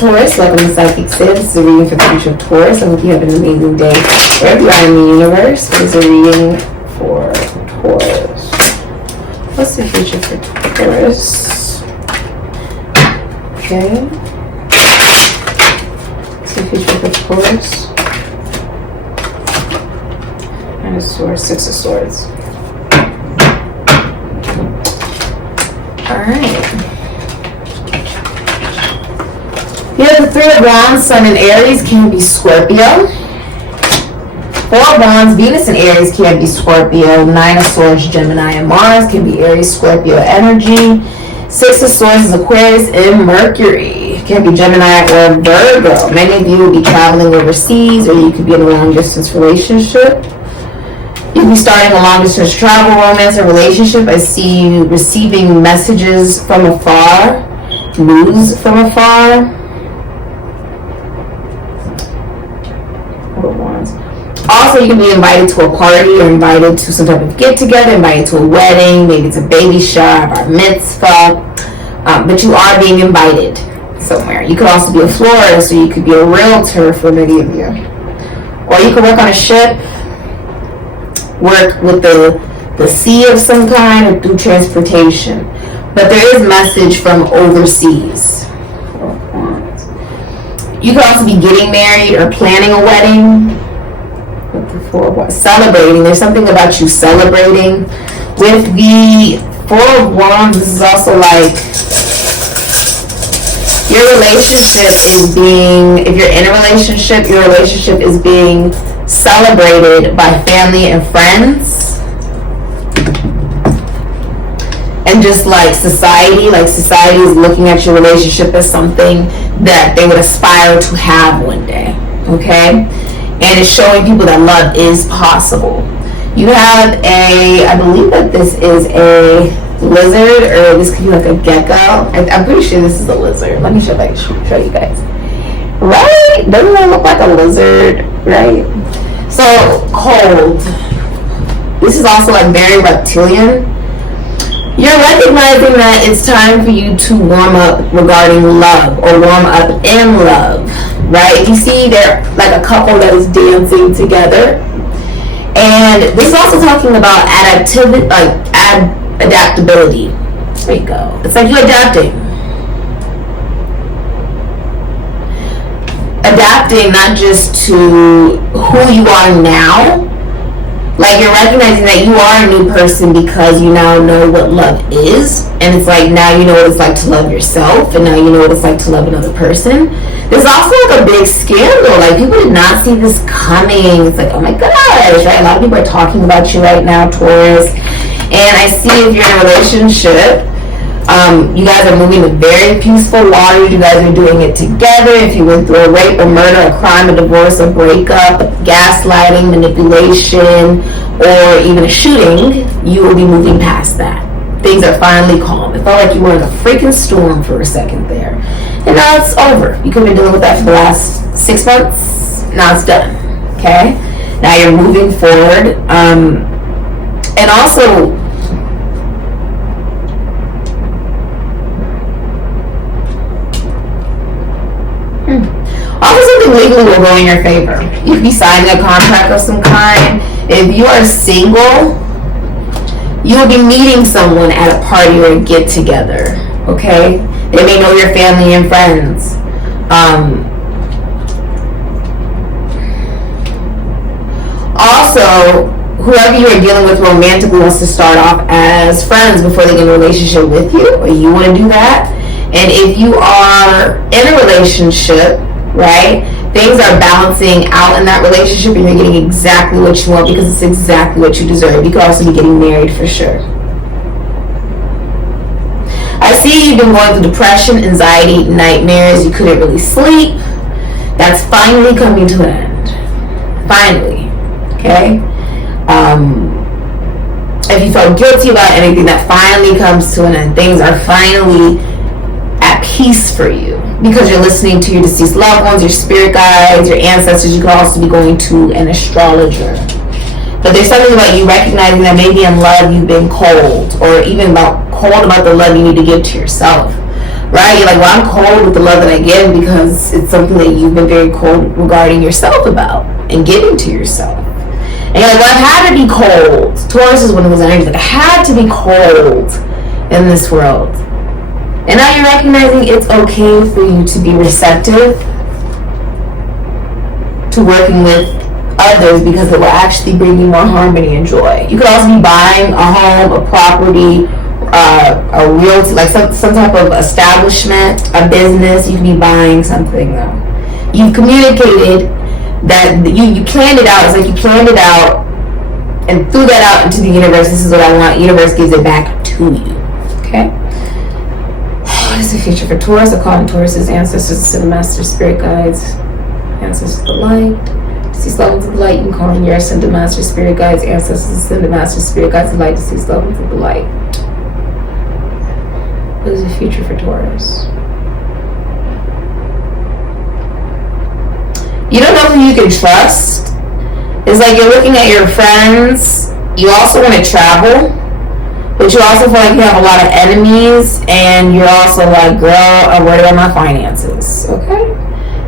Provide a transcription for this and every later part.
Taurus? Welcome to SIKIKSYD. This is a reading for the future of Taurus. I hope you have an amazing day wherever you are in the universe. This is a reading for Taurus. What's the future for Taurus? Okay. What's the future for Taurus? And a sword, 6 of Swords. Alright. You have the 3 of Wands, Sun in Aries, can be Scorpio. 4 of Wands, Venus in Aries, can be Scorpio. 9 of Swords, Gemini and Mars, can be Aries, Scorpio energy. 6 of Swords is Aquarius and Mercury, can be Gemini or Virgo. Many of you will be traveling overseas, or you could be in a long distance relationship. You can be starting a long distance travel, romance, or relationship. I see you receiving messages from afar, news from afar. Also, you can be invited to a party or invited to some type of get-together, invited to a wedding, maybe it's a baby shower, bar mitzvah, but you are being invited somewhere. You could also be a florist, or you could be a realtor for many of you. Or you could work on a ship, work with the sea of some kind, or do transportation. But there is message from overseas. You could also be getting married or planning a wedding. Celebrating. There's something about you celebrating. With the 4 of Wands, this is also like your relationship is being, if you're in a relationship, your relationship is being celebrated by family and friends. And just like society is looking at your relationship as something that they would aspire to have one day. Okay? And it's showing people that love is possible. You have I believe that this is a lizard, or this could be like a gecko. I'm pretty sure this is a lizard. Let me show you guys. Right? Doesn't that look like a lizard? Right? So, cold. This is also like very reptilian. You're recognizing that it's time for you to warm up regarding love, or warm up in love. Right? If you see there like a couple that is dancing together, and this is also talking about adaptability. There you go. It's like you're adapting not just to who you are now. Like, you're recognizing that you are a new person because you now know what love is. And it's like, now you know what it's like to love yourself. And now you know what it's like to love another person. There's also like a big scandal. Like, people did not see this coming. It's like, oh my gosh, right? A lot of people are talking about you right now, Taurus. And I see if you're in a relationship, you guys are moving to very peaceful waters. You guys are doing it together. If you went through a rape, a murder, a crime, a divorce, a breakup, gaslighting, manipulation, or even a shooting, you will be moving past that. Things are finally calm. It felt like you were in a freaking storm for a second there. And now it's over. You could have been dealing with that for the last 6 months. Now it's done. Okay? Now you're moving forward. And also, something legally will go in your favor. You could be signing a contract of some kind. If you are single, you will be meeting someone at a party or a get together. Okay? They may know your family and friends. Also, whoever you are dealing with romantically wants to start off as friends before they get in a relationship with you, or you want to do that. And if you are in a relationship, right, things are balancing out in that relationship, and you're getting exactly what you want because it's exactly what you deserve. You could also be getting married for sure. I see you've been going through depression, anxiety, nightmares. You couldn't really sleep. That's finally coming to an end. Finally. Okay? If you felt guilty about anything, that finally comes to an end. Things are finally at peace for you because you're listening to your deceased loved ones, your spirit guides, your ancestors. You could also be going to an astrologer. But there's something about you recognizing that maybe in love you've been cold, or even cold about the love you need to give to yourself. right? You're like, well, I'm cold with the love that I give because it's something that you've been very cold regarding yourself about and giving to yourself. And you're like, well, I've had to be cold. Taurus is one of those energies, like, I had to be cold in this world. And now you're recognizing it's okay for you to be receptive to working with others because it will actually bring you more harmony and joy. You could also be buying a home, a property, a realty, like some type of establishment, a business. You could be buying something though. You've communicated that you planned it out. It's like you planned it out and threw that out into the universe. This is what I want. Universe gives it back to you. Okay? What is the future for Taurus? I call in Taurus's ancestors, ascended master, spirit guides, ancestors of the light, deceased loved ones of the light. You can call in your ascended master, spirit guides, ancestors, ascended master, spirit guides of the light, deceased loved ones of the light. What is the future for Taurus? You don't know who you can trust. It's like you're looking at your friends. You also want to travel, but you also feel like you have a lot of enemies, and you're also like, girl, I'm worried about my finances. Okay?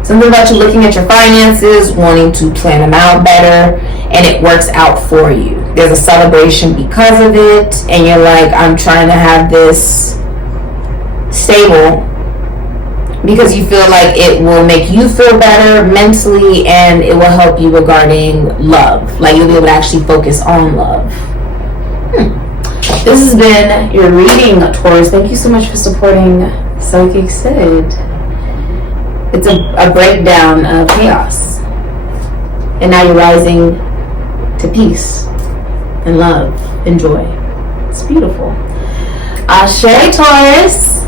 Something about you looking at your finances, wanting to plan them out better, and it works out for you. There's a celebration because of it, and you're like, I'm trying to have this stable because you feel like it will make you feel better mentally, and it will help you regarding love. Like you'll be able to actually focus on love. This has been your reading, Taurus. Thank you so much for supporting SIKIKSYD. It's a breakdown of chaos. And now you're rising to peace and love and joy. It's beautiful. Ashe, Taurus.